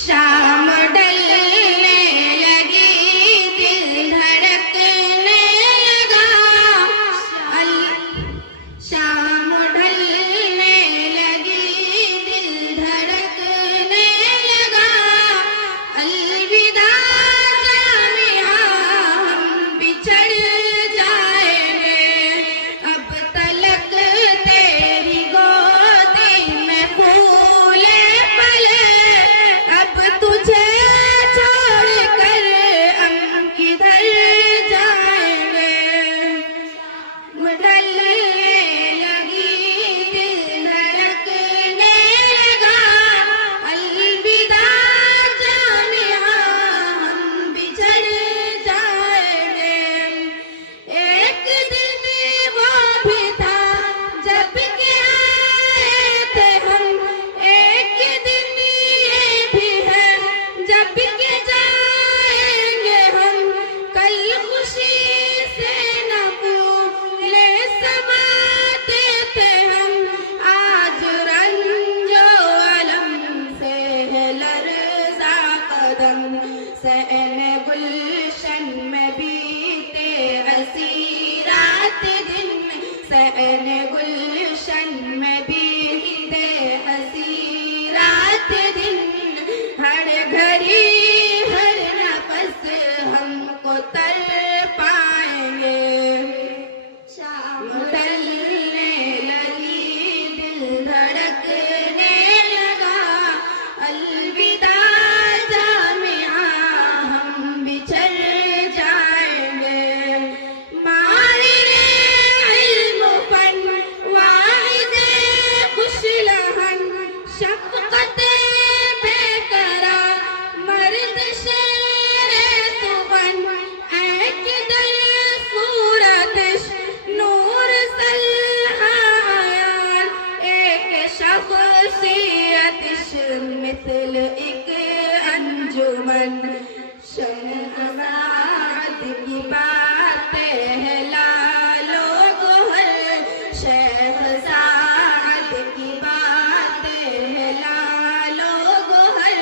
शाम ढलने लगी, दिल धड़कने लगा। शाम ढलने लगी, दिल धड़कने लगा। अलविदा जामिया, हम बिछड़ जाएंगे। अब तलक तेरी गोदी में फूले पले, अब तुझे छोड़कर हम किधर जाएंगे। ढलने लगी, दिल धड़कने लगा। अलविदा जामिया, हम बिछड़ जाएंगे। एक दिन वो भी था जब के आए थे हम, एक दिन ये भी है जब के जाएंगे हम। कल खुशी से न भूले समाते थे हम, आज रंजो अलम से है लर्ज़ा कदम। सहने गुलशन में बीते हसी रात दिन, सहने गुलशन में बीते हसी रात दिन। हर घड़ी हर नफस हमको तर पाएंगे। शाम ढलने लगी, दिल धड़कने लगा। अलविदा जामिया, हम बिछड़ जाएंगे। माहिरे इल्म फन, वाहिदे खुशलहन, शफ़क़ते बेकरा, मर्द शेरे सुबन। ऐक दर सूरतिश, नूर सल्हायान, एक शख़्सियतिश मिसल एक अंजुमन। शहज़ाद की बातें हैं लालो गोहर, शहज़ाद की बातें हैं लालो गोहर।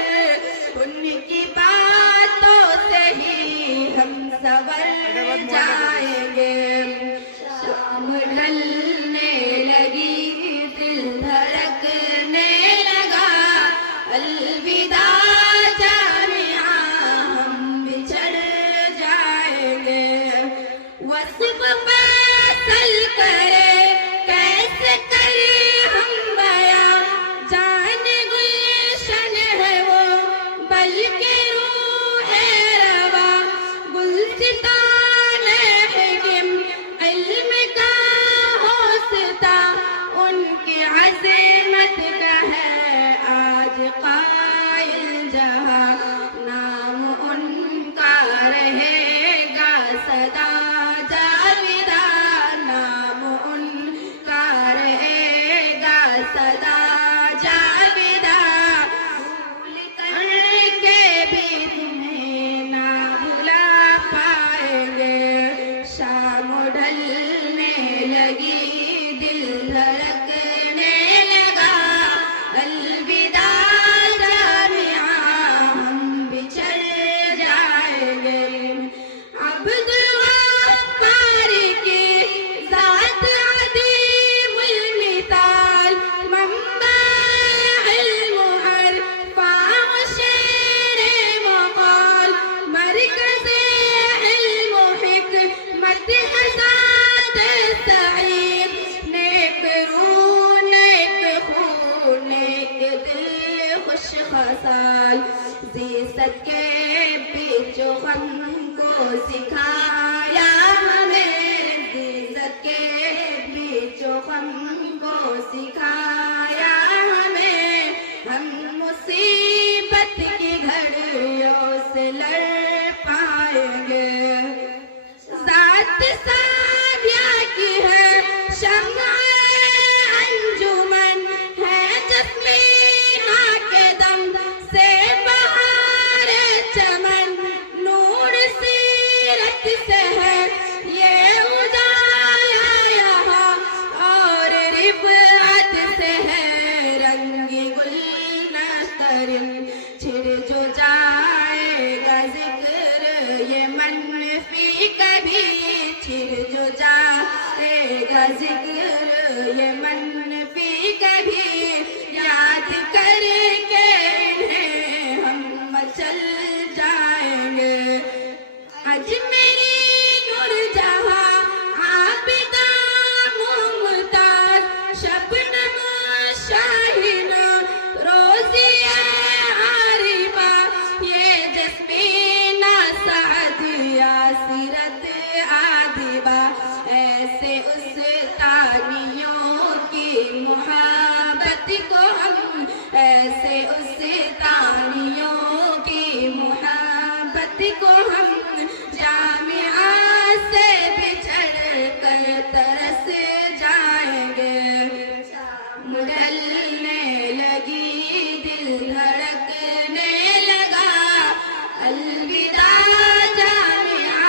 उनकी बातों से ही हम संवर जाएंगे। शाम ढलने लगी, दिल धड़कने लगा। अलविदा जामिया, हम बिछड़ जाएंगे। वस्फ़ फैसल करे कैसे करे हम बयां, जान गुलशन है वो बल्कि रूह है रवा। गुलसितान है गिम, इल्म का होसता, उनकी अज़ीमत का है आज कायल जहां। नाम उनका रहेगा सदा जाविदा, नाम उनका रहेगा सदा जाविदा। भूल करके भी तुम्हें ना भुला पाएंगे। शाम ढलने लगी, दिल धड़कने लगा। अलविदा जामिया, हम बिछड़ जाएंगे। अब्दुल गफ्फार की ज़ात अदीमुल मिसाल, मंबा इल्म अरफ़ा व शेरे मक़ाल। मरकज़े इल्म हिकमत आज़ाद सईद, नेक रूह नेक खूह नेक दिल खुश खसाल। ज़ीसत के बीचो गम को सिखाया हमें, ज़ीसत के बीचो गम को सिखाया हमें। हम मुसीबत की घड़ियों से लड़ पाएंगे। ज़ात सादिया की है शम्अ अंजुमन, है जस्मीना के दम से बहार चमन। नूर सीरत से है ये उजाला यहाँ, और रिफ़अत से है रंगी गुल नस्तरिन। छिड़ जो मनफी कभी छिड़ जो जाएगा जिक्र, ये मनफी कभी याद करके इन्हें हम मचल जाएंगे। आज मेरी नूरजहां आबिदा मुमताज शबनम शाहीन रोज़िया आरिफा, ये जस्मीना सादिया सीरत आदिबा, ऐसे उस तानियों की मोहब्बत को हम, ऐसे उस तानियों की मोहब्बत को हम जामिया से बिछड़ कर तरस जाएंगे। ढलने लगी दिल धड़कने लगा, अलविदा जामिया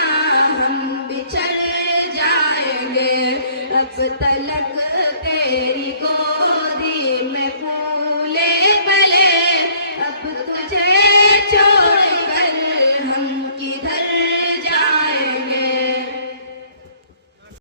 हम बिछड़ जाएंगे। अब तलक तेरी गोदी